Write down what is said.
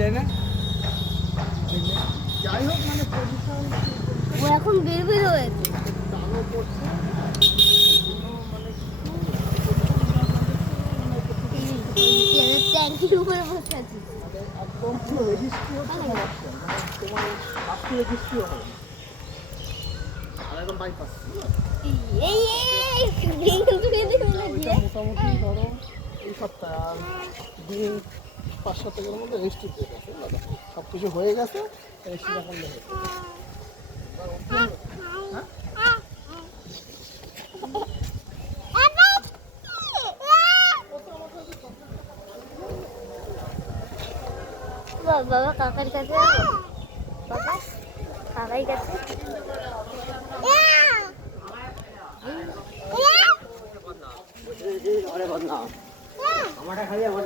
যায় না। যাই হোক মানে পজিশন ও এখন বের বের হয়েছে। টানও পড়ছে মানে ট্যাঙ্কির উপরে বসে আছি। একদম পুরো রেজিস্ট্রি হচ্ছে সমস্যা, মানে তোমার আজকে রেজিস্ট্রিও হয় আর একদম বাইপাস। এই ওইটা মোটামুটি ধরো এই সপ্তাহে আর 5-7 দিনের মধ্যে রেজিস্ট্রি হয়ে গেছে দাদা, সব কিছু হয়ে গেছে, রেজিস্ট্রিটা করলে হয়ে গেছে। বাবা কাকার কাছে বাবা কাকাই কাছে আমারটা খালি আমার